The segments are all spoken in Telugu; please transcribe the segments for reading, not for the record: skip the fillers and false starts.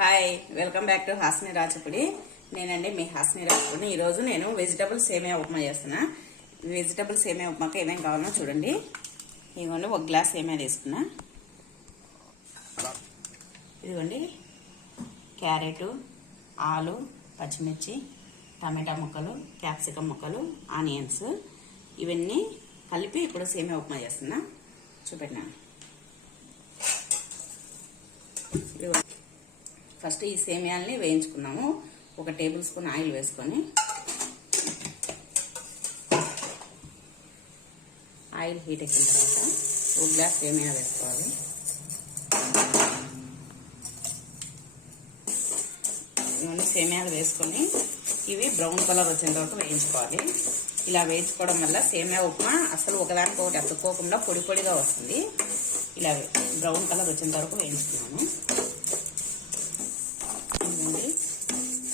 Hi, welcome back to Hasni Rachapudi. నేనండి మీ హాస్ని రాచపుడి. ఈరోజు నేను వెజిటబుల్ సేమియా ఉప్మా చేస్తున్నా. వెజిటబుల్ సేమియా ఉప్మాకి ఏమేమి కావాలో చూడండి. ఇదిగోండి, ఒక గ్లాస్ సేమియా తీసుకున్నా. ఇదిగోండి, క్యారెట్, ఆలు, పచ్చిమిర్చి, టమాటా ముక్కలు, క్యాప్సికమ్ ముక్కలు, ఆనియన్స్ ఇవన్నీ కలిపి ఇప్పుడు సేమియా ఉప్మా చేస్తున్నా. చూపెట్టినా. ఫస్ట్ ఈ సేమియాల్ని వేయించుకున్నాము. 1 టేబుల్ స్పూన్ ఆయిల్ వేసుకొని, ఆయిల్ హీట్ ఎక్కిన తర్వాత 1 గ్లాస్ సేమియా వేసుకోవాలి. ఇవన్నీ సేమియాలు వేసుకొని ఇవి బ్రౌన్ కలర్ వచ్చేంత వరకు వేయించుకోవాలి. ఇలా వేయించుకోవడం వల్ల సేమియా ఉప్మా అసలు ఒకదానికొకటి అతుక్కోకుండా పొడి పొడిగా వస్తుంది. ఇలా బ్రౌన్ కలర్ వచ్చేంత వరకు వేయించుకున్నాను.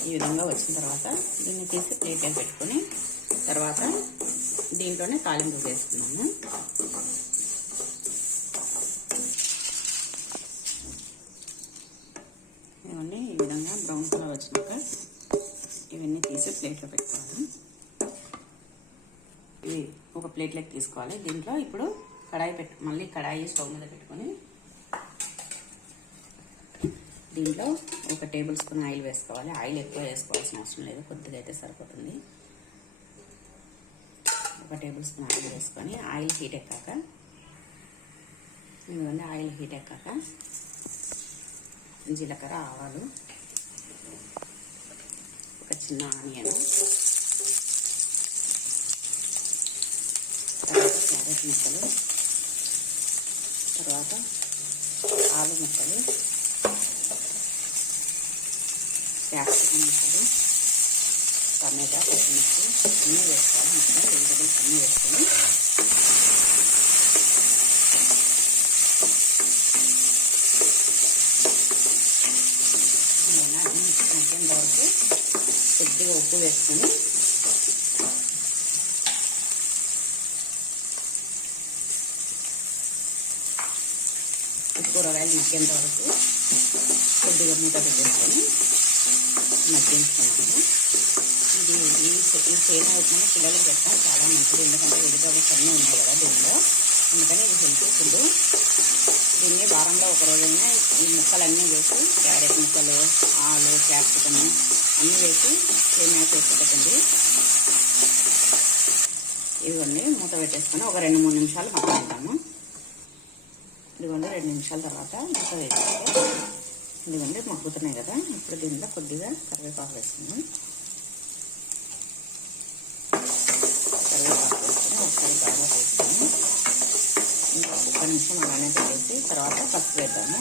ఈ విధంగా వచ్చిన తర్వాత దీన్ని తీసి ప్లేట్లో పెట్టుకొని తర్వాత దీంట్లోనే తాలింపు వేసుకున్నాము. ఇవన్నీ ఈ విధంగా బ్రౌన్ కలర్ వచ్చినాక ఇవన్నీ తీసి ప్లేట్లో పెట్టుకోవాలి. ఇవి ఒక ప్లేట్లోకి తీసుకోవాలి. దీంట్లో ఇప్పుడు మళ్ళీ కడాయి స్టవ్ మీద పెట్టుకొని దీంట్లో 1 టేబుల్ స్పూన్ ఆయిల్ వేసుకోవాలి. ఆయిల్ ఎక్కువ వేసుకోవాల్సిన అవసరం లేదు, కొద్దిగా అయితే సరిపోతుంది. 1 టేబుల్ స్పూన్ ఆయిల్ వేసుకొని ఆయిల్ హీట్ ఎక్కాక ఇదిగోండి, ఆయిల్ హీట్ ఎక్కాక జీలకర్ర, ఆవాలు, ఒక చిన్న ఆనియన్, తర్వాత క్యారెట్ ముక్కలు, తర్వాత ఆలు ముక్కలు, క్యాప్సికమ్ ముక్కలు, టమాటా, పచ్చిమిర్చి అన్నీ వేసుకోవాలి. మొత్తం వెజిటబుల్స్ అన్నీ వేసుకొని మధ్యాహ్నం వరకు కొద్దిగా ఉప్పు వేసుకొని కూరగాయలు మగ్గేంత వరకు కొద్దిగా మూత పెట్టేసుకొని మగ్గించుకున్నాము. ఈ సేమియా ఉప్మా పిల్లలకు పెట్టడం చాలా మంచిది, ఎందుకంటే వెజిటబుల్స్ అన్నీ ఉన్నాయి కదా దీంట్లో. అందుకని ఇది హెల్తీ ఫుడ్. దీన్ని వారంలో 1 రోజైనా ఈ ముక్కలన్నీ వేసి, క్యారెట్ ముక్కలు, ఆలు, క్యాప్సికమ్ అన్నీ వేసి సేమియా చేసి పెట్టండి. ఇదిగోండి, మూత పెట్టేసుకొని ఒక 2-3 నిమిషాలు మగ్గుతాము. ఇదిగోండి, 2 నిమిషాల తర్వాత మూత వేసుకుంటే ఇదిగోండి మగ్గుతున్నాయి కదా. ఇప్పుడు దీంట్లో కొద్దిగా కరివేపాకు వేసుకుందాం. కరివేపాకు వేసుకొని ఒకసారి బాగా వేసుకొని ఇంకా 1 నిమిషం అలానే పెట్టేసి తర్వాత పసుపు వేద్దాము.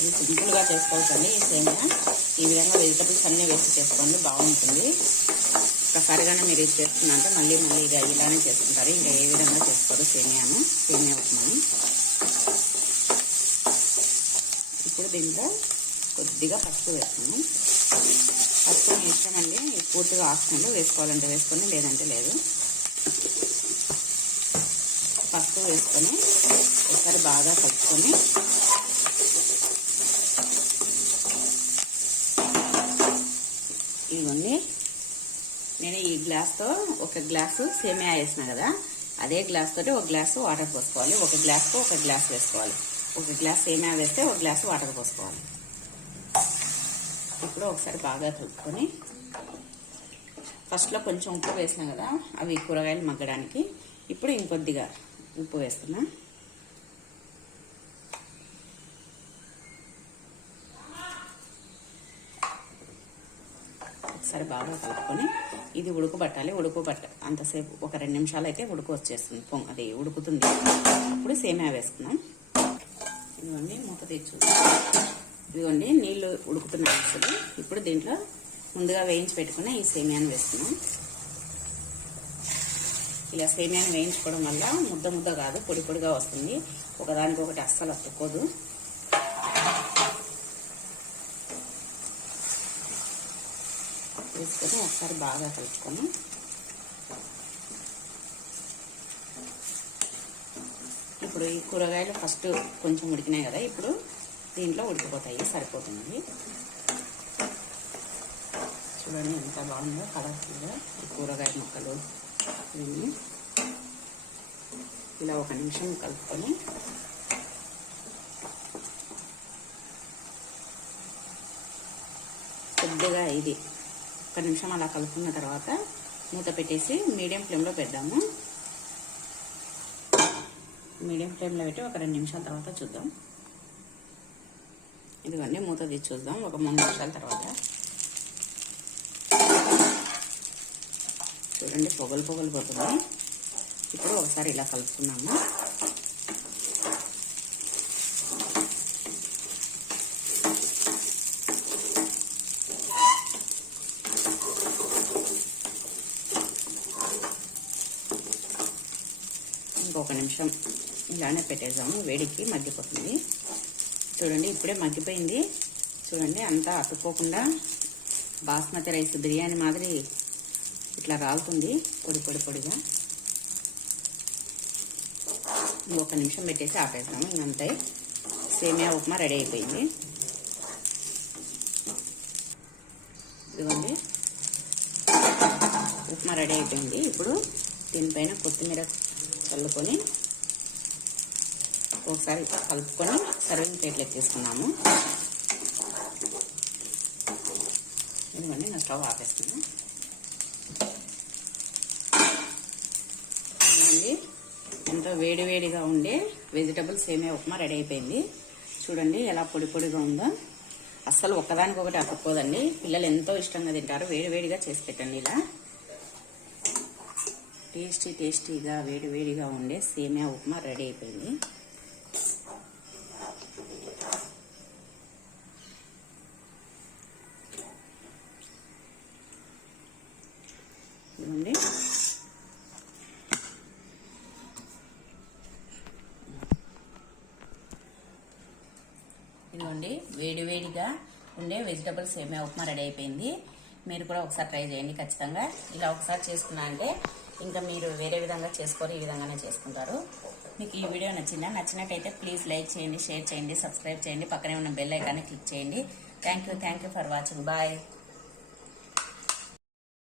ఇది సింపుల్గా చేసుకోవచ్చండి ఈ సేమియా. ఈ విధంగా వెజిటబుల్స్ అన్నీ వేసి చేసుకోండి, బాగుంటుంది. ఒక్కసారిగానే మీరు ఇది చేసుకున్నాక మళ్ళీ ఇది ఇలానే చేసుకుంటారు, ఇంకా ఏ విధంగా చేసుకోరు సేమియా ఉప్మాని. ఇప్పుడు దీంట్లో కొద్దిగా పసుపు వేసుకున్నాం. పసుపు మీ ఇష్టం అండి, పూర్తిగా ఆప్షనల్, వేసుకోవాలంటే వేసుకొని లేదంటే లేదు. పసుపు వేసుకొని ఒకసారి బాగా కలుపుకొని ఇవన్నీ నేను ఈ గ్లాస్తో 1 గ్లాసు సేమియా వేసిన కదా, అదే గ్లాస్ తోటి 1 గ్లాసు వాటర్ పోసుకోవాలి. 1 గ్లాస్కు 1 గ్లాస్ వేసుకోవాలి. 1 గ్లాస్ సేమియా వేస్తే 1 గ్లాసు వాటర్ పోసుకోవాలి. ఇప్పుడు ఒకసారి బాగా కలుపుకొని ఫస్ట్లో కొంచెం ఉప్పు వేసినా కదా, అవి కూరగాయలు మగ్గడానికి. ఇప్పుడు ఇంకొద్దిగా ఉప్పు వేస్తున్నా. ఒకసారి బాగా కలుపుకొని ఇది ఉడకబట్టాలి. అంతసేపు ఒక 2 నిమిషాలు అయితే వచ్చేస్తుంది, అది ఉడుకుతుంది. అప్పుడు సేమియా వేసుకున్నాం. ఇదిగోండి, మూత తెచ్చు. ఇదిగోండి, నీళ్లు ఉడుకుతున్నాయి అసలు. ఇప్పుడు దీంట్లో ముందుగా వేయించి పెట్టుకుని ఈ సేమియాను వేసుకున్నాం. ఇలా సేమియాను వేయించుకోవడం వల్ల ముద్ద కాదు, పొడి పొడిగా వస్తుంది. ఒకదానికొకటి అస్సలు అతుక్కోదు. వేసుకొని ఒకసారి బాగా కలుపుకొని ఇప్పుడు ఈ కూరగాయలు ఫస్ట్ కొంచెం ఉడికినాయి కదా, ఇప్పుడు దీంట్లో ఉడికిపోతాయి, సరిపోతుంది. చూడండి ఎంత బాగుందో కలర్ఫుల్గా ఈ కూరగాయ ముక్కలు. దీన్ని ఇలా 1 నిమిషం కలుపుకొని కొద్దిగా ఇది 1 నిమిషం అలా కలుపుకున్న తర్వాత మూత పెట్టేసి మీడియం ఫ్లేమ్లో పెడదాము. మీడియం ఫ్లేమ్లో పెట్టి ఒక 2 నిమిషాల తర్వాత చూద్దాం. ఇదిగోండి మూత తీసి చూద్దాం ఒక 3 నిమిషాల తర్వాత. చూడండి పొగలు పోతుంది. ఇప్పుడు ఒకసారి ఇలా కలుపుకున్నాము. ఇంకొక నిమిషం ఇలానే పెట్టేద్దాము, వేడికి మగ్గిపోతుంది. చూడండి ఇప్పుడే మగ్గిపోయింది. చూడండి అంతా అతుక్కోకుండా బాస్మతి రైస్ బిర్యానీ మాదిరి ఇట్లా రాలుతుంది పొడిగా. ఇంకొక నిమిషం పెట్టేసి ఆపేద్దాము. ఇంకంతే సేమియా ఉప్మా రెడీ అయిపోయింది. ఇదిగోండి ఉప్మా రెడీ అయిపోయింది. ఇప్పుడు దీనిపైన కొత్తిమీర చల్లుకొని ఒకసారి కలుపుకొని సర్వింగ్ ప్లేట్లోకి తీసుకున్నాము. ఇదిగోండి నా స్టవ్ ఆపేస్తున్నాను. ఇదిగోండి ఎంతో వేడిగా ఉండే వెజిటబుల్ సేమియా ఉప్మా రెడీ అయిపోయింది. చూడండి ఎలా పొడిగా ఉందో. అస్సలు ఒక్కదానికొకటి అతుక్కోదండి. పిల్లలు ఎంతో ఇష్టంగా తింటారు. వేడిగా చేసి పెట్టండి. ఇలా టేస్టీగా వేడిగా ఉండే సేమియా ఉప్మా రెడీ అయిపోయింది. ఇదిగోండి ఇదిగోండి వేడిగా ఉండే వెజిటబుల్ సేమియా ఉప్మా రెడీ అయిపోయింది. మీరు కూడా ఒకసారి ట్రై చేయండి ఖచ్చితంగా. ఇలా ఒకసారి చేసుకున్నా అంటే ఇంకా మీరు వేరే విధంగా చేసుకోరు, ఈ విధంగానే చేసుకుంటారు. మీకు ఈ వీడియో నచ్చినట్టయితే ప్లీజ్ లైక్ చేయండి, షేర్ చేయండి, సబ్స్క్రైబ్ చేయండి, పక్కనే ఉన్న బెల్ ఐకాన్ని క్లిక్ చేయండి. Thank you for watching. Bye.